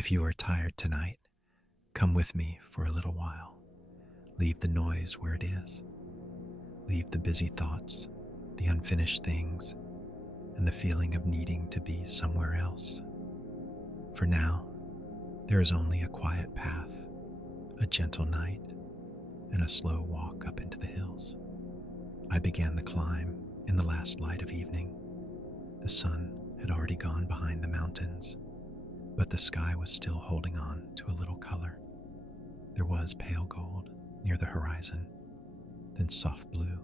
If you are tired tonight, come with me for a little while. Leave the noise where it is. Leave the busy thoughts, the unfinished things, and the feeling of needing to be somewhere else. For now, there is only a quiet path, a gentle night, and a slow walk up into the hills. I began the climb in the last light of evening. The sun had already gone behind the mountains, but the sky was still holding on to a little color. There was pale gold near the horizon, then soft blue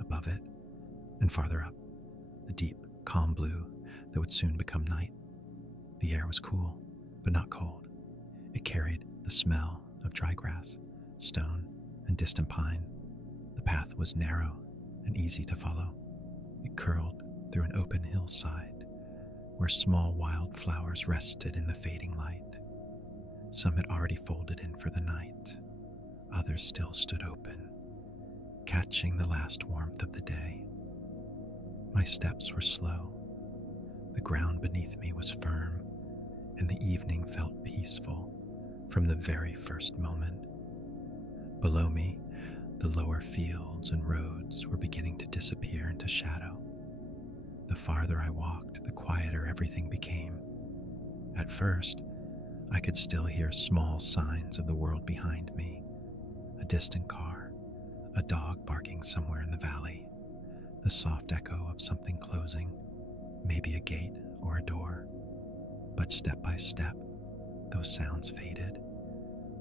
above it, and farther up, the deep, calm blue that would soon become night. The air was cool, but not cold. It carried the smell of dry grass, stone, and distant pine. The path was narrow and easy to follow. It curled through an open hillside where small wild flowers rested in the fading light. Some had already folded in for the night. Others still stood open, catching the last warmth of the day. My steps were slow. The ground beneath me was firm, and the evening felt peaceful from the very first moment. Below me, the lower fields and roads were beginning to disappear into shadow. The farther I walked, the quieter everything became. At first, I could still hear small signs of the world behind me. A distant car, a dog barking somewhere in the valley, the soft echo of something closing, maybe a gate or a door. But step by step, those sounds faded.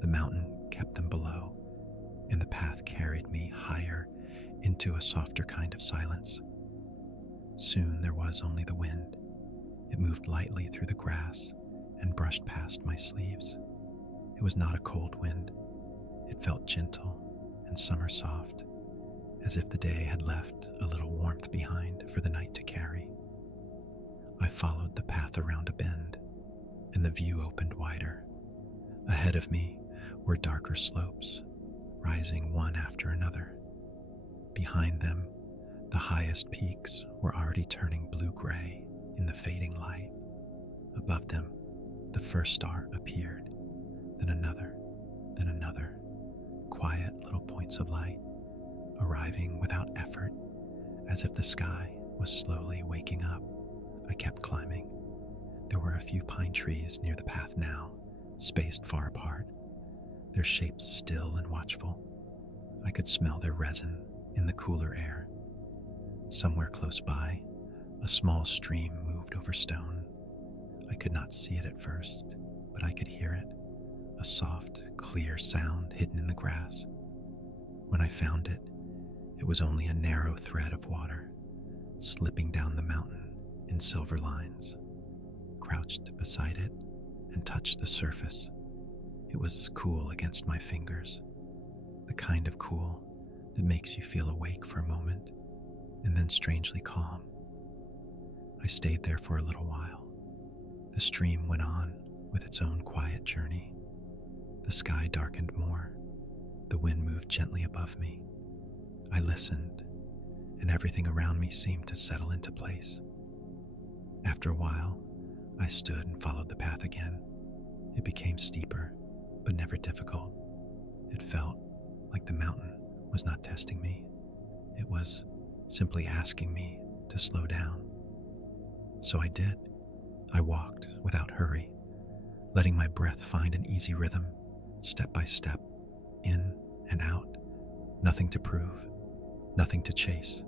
The mountain kept them below, and the path carried me higher into a softer kind of silence. Soon there was only the wind. It moved lightly through the grass and brushed past my sleeves. It was not a cold wind. It felt gentle and summer soft, as if the day had left a little warmth behind for the night to carry. I followed the path around a bend, and the view opened wider. Ahead of me were darker slopes, rising one after another. Behind them, the highest peaks were already turning blue-gray in the fading light. Above them, the first star appeared, then another, quiet little points of light, arriving without effort, as if the sky was slowly waking up. I kept climbing. There were a few pine trees near the path now, spaced far apart, their shapes still and watchful. I could smell their resin in the cooler air. Somewhere close by, a small stream moved over stone. I could not see it at first, but I could hear it, a soft, clear sound hidden in the grass. When I found it, it was only a narrow thread of water, slipping down the mountain in silver lines. Crouched beside it and touched the surface. It was cool against my fingers, the kind of cool that makes you feel awake for a moment and then strangely calm. I stayed there for a little while. The stream went on with its own quiet journey. The sky darkened more. The wind moved gently above me. I listened, and everything around me seemed to settle into place. After a while, I stood and followed the path again. It became steeper, but never difficult. It felt like the mountain was not testing me. It was simply asking me to slow down. So I did. I walked without hurry, letting my breath find an easy rhythm, step by step, in and out, nothing to prove, nothing to chase.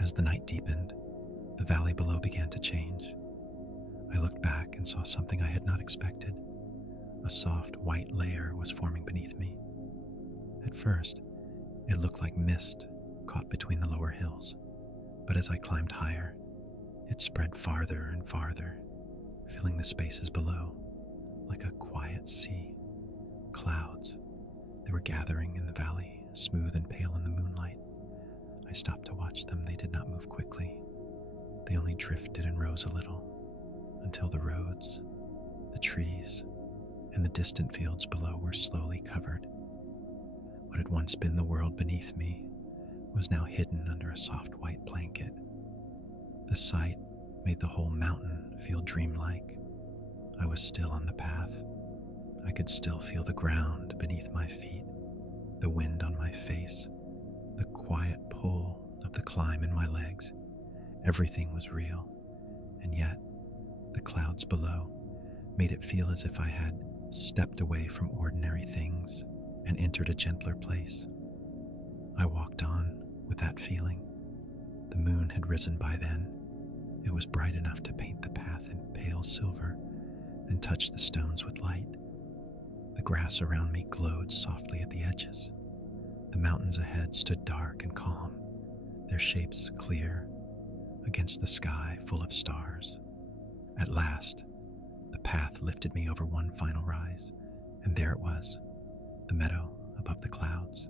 As the night deepened, the valley below began to change. I looked back and saw something I had not expected. A soft white layer was forming beneath me. At first, it looked like mist caught between the lower hills, but as I climbed higher, it spread farther and farther, filling the spaces below like a quiet sea. Clouds, they were gathering in the valley, smooth and pale in the moonlight. I stopped to watch them. They did not move quickly. They only drifted and rose a little, until the roads, the trees, and the distant fields below were slowly covered. What had once been the world beneath me was now hidden under a soft white blanket. The sight made the whole mountain feel dreamlike. I was still on the path, could still feel the ground beneath my feet, the wind on my face, the quiet pull of the climb in my legs. Everything was real, and yet the clouds below made it feel as if I had stepped away from ordinary things and entered a gentler place. I walked on with that feeling. The moon had risen by then. It was bright enough to paint the path in pale silver and touch the stones with light. The grass around me glowed softly at the edges. The mountains ahead stood dark and calm, their shapes clear against the sky full of stars. At last, the path lifted me over one final rise, and there it was, the meadow above the clouds.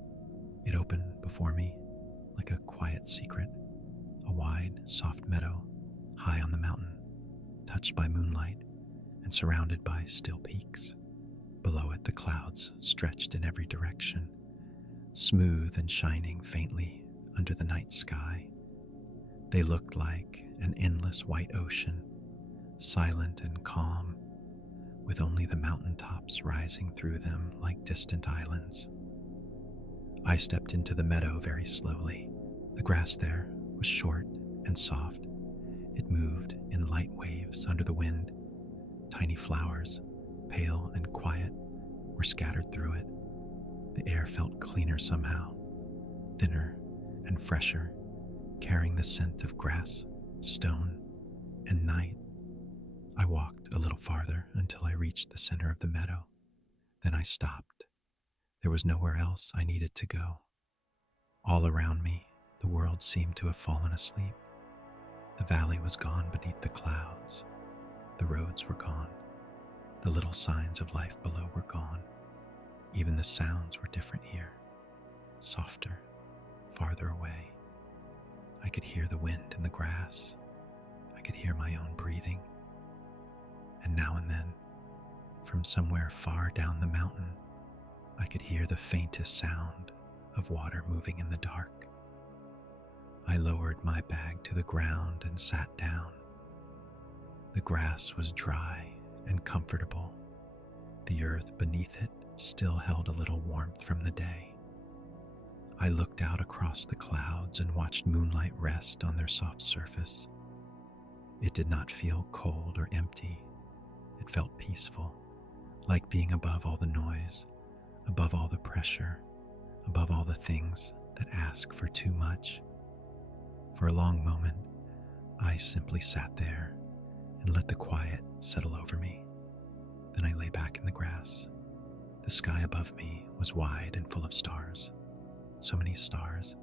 It opened before me like a quiet secret, a wide, soft meadow high on the mountain, touched by moonlight and surrounded by still peaks. Below it, the clouds stretched in every direction, smooth and shining faintly under the night sky. They looked like an endless white ocean, silent and calm, with only the mountaintops rising through them like distant islands. I stepped into the meadow very slowly. The grass there was short and soft. It moved in light waves under the wind. Tiny flowers, pale and quiet, were scattered through it. The air felt cleaner somehow, thinner and fresher, carrying the scent of grass, stone, and night. I walked a little farther until I reached the center of the meadow. Then I stopped. There was nowhere else I needed to go. All around me, the world seemed to have fallen asleep. The valley was gone beneath the clouds. The roads were gone. The little signs of life below were gone. Even the sounds were different here, softer, farther away. I could hear the wind in the grass. I could hear my own breathing. And now and then, from somewhere far down the mountain, I could hear the faintest sound of water moving in the dark. I lowered my bag to the ground and sat down. The grass was dry and comfortable. The earth beneath it still held a little warmth from the day. I looked out across the clouds and watched moonlight rest on their soft surface. It did not feel cold or empty. It felt peaceful, like being above all the noise, above all the pressure, above all the things that ask for too much. For a long moment, I simply sat there and let the quiet settle over me. Then I lay back in the grass. The sky above me was wide and full of stars, so many stars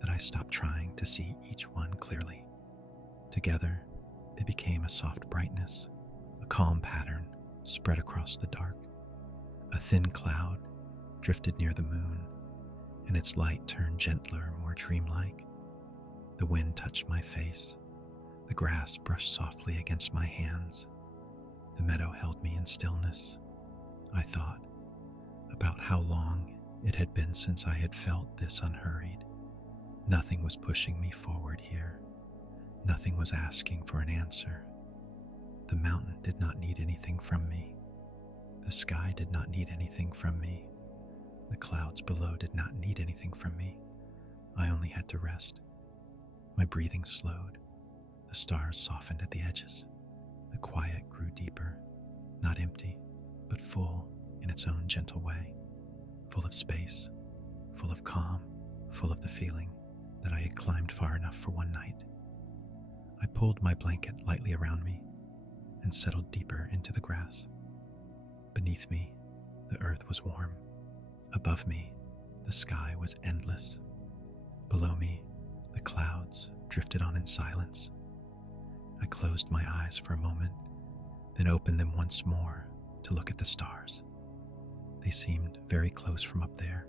that I stopped trying to see each one clearly. Together, they became a soft brightness, a calm pattern spread across the dark. A thin cloud drifted near the moon, and its light turned gentler, more dreamlike. The wind touched my face. The grass brushed softly against my hands. The meadow held me in stillness. I thought about how long it had been since I had felt this unhurried. Nothing was pushing me forward here. Nothing was asking for an answer. The mountain did not need anything from me. The sky did not need anything from me. The clouds below did not need anything from me. I only had to rest. My breathing slowed. The stars softened at the edges. The quiet grew deeper, not empty, but full in its own gentle way, full of space, full of calm, full of the feeling that I had climbed far enough for one night. I pulled my blanket lightly around me and settled deeper into the grass. Beneath me, the earth was warm. Above me, the sky was endless. Below me, the clouds drifted on in silence. I closed my eyes for a moment, then opened them once more to look at the stars. They seemed very close from up there,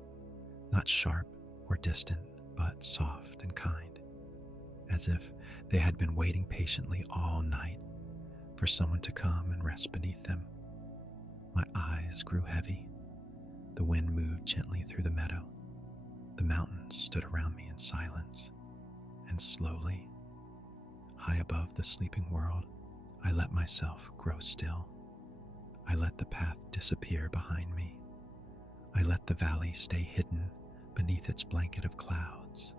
not sharp or distant, but soft and kind, as if they had been waiting patiently all night for someone to come and rest beneath them. My eyes grew heavy. The wind moved gently through the meadow. The mountains stood around me in silence, and slowly, high above the sleeping world, I let myself grow still. I let the path disappear behind me. I let the valley stay hidden beneath its blanket of clouds.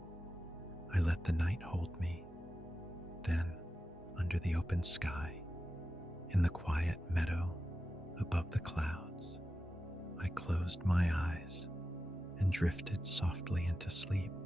I let the night hold me. Then, under the open sky, in the quiet meadow above the clouds, I closed my eyes and drifted softly into sleep.